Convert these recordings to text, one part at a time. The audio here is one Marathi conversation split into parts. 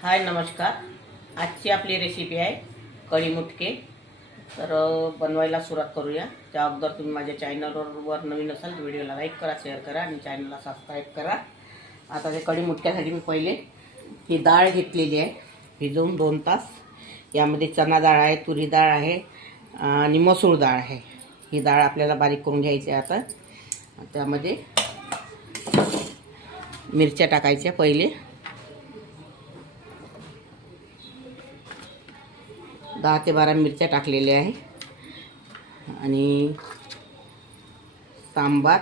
हाय नमस्कार. आजची आपली रेसिपी आहे कढी मुटके. तर बनवायला सुरुवात करूया. त्या अगोदर तुम्ही माझ्या चॅनलवर नवीन असाल तर व्हिडिओला लाईक करा, शेअर करा आणि चॅनलला सबस्क्राईब करा. आता ते कढी मुटक्यासाठी मी पहिले ही डाळ घेतलेली आहे भिजवून 2 तास. यामध्ये चणा डाळ आहे, तुरी डाळ आहे आणि मसूर डाळ आहे. ही डाळ आपल्याला बारीक करून घ्यायची आहे. आता त्यामध्ये मिरच्या टाकायच्या पहिले 10 ते 12 मिरच्या टाकलेल्या आहे आणि सांबार,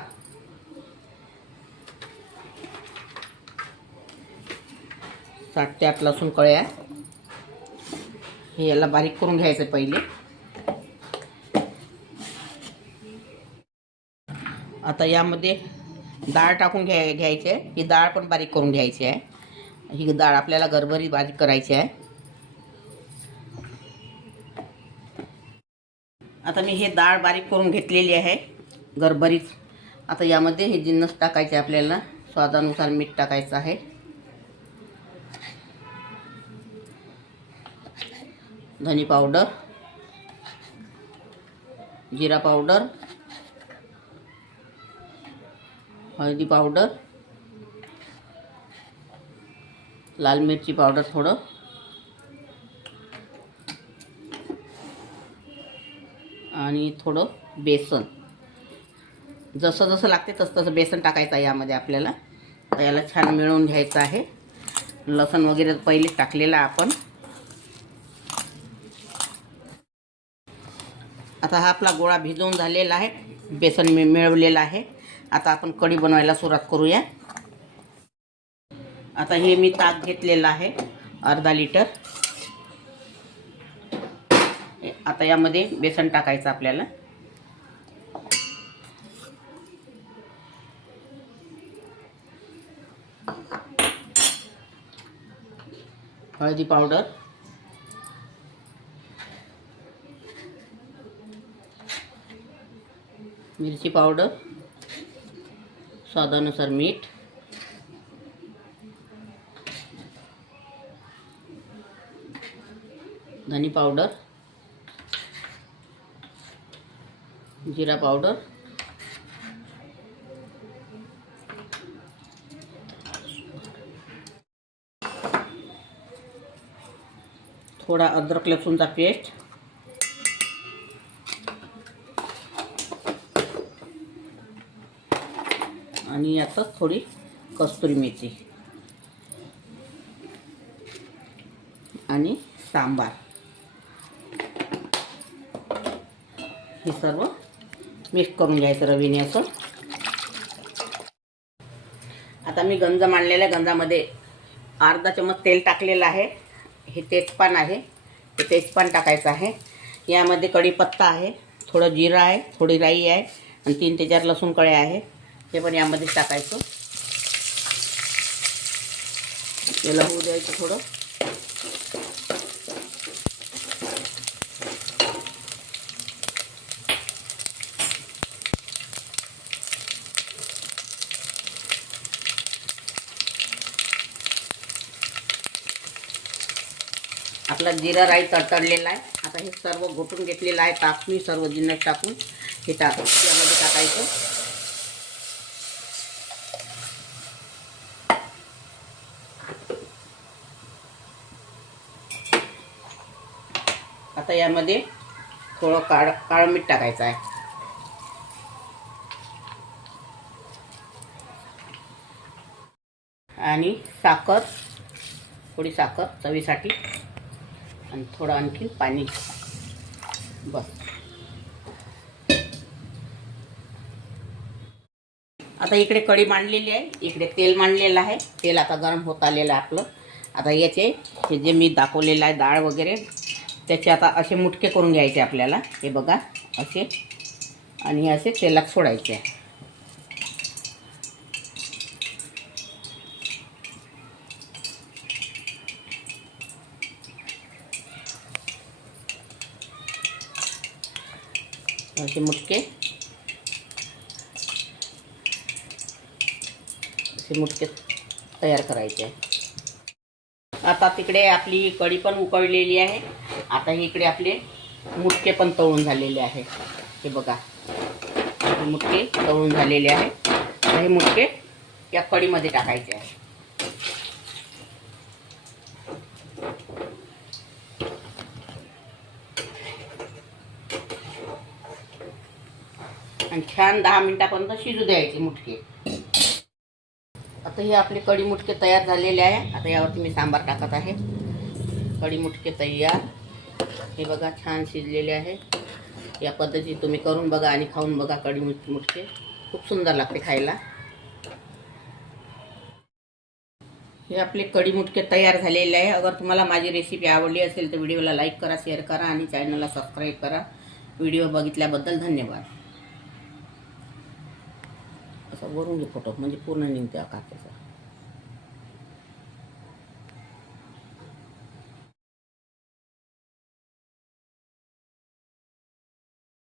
7 ते 8 लसूण कळ्या. हे याला बारीक करून घ्यायचं पहिले. आता यामध्ये डाळ टाकून घ्यायची आहे. ही डाळ पण बारीक करून घ्यायची आहे. ही डाळ आपल्याला गरभरी बारीक करायची आहे. आता मी हे डाळ बारीक करून घेतलेली आहे गरभरीत. आता यामध्ये हे जिन्नस टाकायचे आपल्याला. स्वादानुसार मीठ टाकायचं आहे, धनी पावडर, जिरा पावडर, हळदी पावडर, लाल मिरची पावडर थोडं, आणि थोडं बेसन. जसं जसं लागते तसं तसं बेसन टाकायचं आहे यामध्ये आपल्याला. तर याला छान मिळवून घ्यायचं आहे. लसूण वगैरे पहिले टाकलेला आपण. आता हा आपला गोळा भिजवून झालेला आहे, बेसन मिळवलेलं आहे. आता आपण कढी बनवायला सुरुवात करूया. आता हे मी ताक घेतलेलं आहे अर्धा लिटर. आता यामध्ये बेसन टाकायचं आपल्याला. हळदी पावडर, मिरची पावडर, स्वादानुसार मीठ, धनी पावडर, जिरा पावडर, थोड़ा अदरक लहसुन का पेस्ट, आणि यातच थोडी कस्तुरी मेथी आणि सांबार. हे सर्व मिक्स करून घ्यायचं रवीने असं. आता मी गंज मांडलेल्या गंजामध्ये अर्धा चमच तेल टाकलेलं आहे. हे तेजपान आहे, हे तेजपान टाकायचं आहे. यामध्ये कढीपत्ता आहे, थोडं जिरा आहे, थोडी राई आहे आणि 3 ते 4 लसूण कळ्या आहे. हे पण यामध्ये टाकायचं. याला होऊ द्यायचं थोडं. आपला जिरा राई तडतडलेला आहे. आता हे सर्व घोटून घेतलेलं आहे ताक मी सर्व जिन्नस टाकून हे यामध्ये टाकायचं. आता यामध्ये थोडं काळं मीठ टाकायचं आहे. आणि साखर, थोडी साखर चवीसाठी आणि थोडं आणखी पाणी. बस. आता इकडे कढी मांडलेली आहे, इकडे तेल मांडलेलं आहे. तेल आता गरम होत आलेलं आहे आपलं. आता याचे हे जे मी दाखवलेलं आहे डाळ वगैरे त्याचे आता असे मुटके करून घ्यायचे आपल्याला. हे बघा असे, आणि हे असे तेलात सोडायचे आहे. असे मुटके तयार करायचे आहे. आता तिकडे आपली कढी पण उकळलेली आहे. आता हे इकडे आपले मुटके पण तळून झालेले आहे. हे बघा, हे मुटके तळून झालेले आहे. हे मुटके या कढीमध्ये टाकायचे आहे. आणि छान 10 मिनिटापर्यंत शिजू द्यायचे मुटके. आता हे आपले कढी मुटके तयार झालेले आहे. आता यावरती मी सांबार टाकत आहे. कढी मुटके तयार. हे बघा, छान शिजलेले आहे. या पद्धतीने तुम्ही करून बघा आणि खाऊन बघा. कढी मुटके खूप सुंदर लागते खायला. हे आपले कढी मुटके तयार झालेले आहे. अगर तुम्हाला माझी रेसिपी आवडली असेल तर व्हिडिओला लाईक करा, शेअर करा आणि चॅनलला सबस्क्राईब करा. व्हिडिओ बघितल्याबद्दल धन्यवाद. असं वरून घे फोटो म्हणजे पूर्ण निघते आकाशाचा.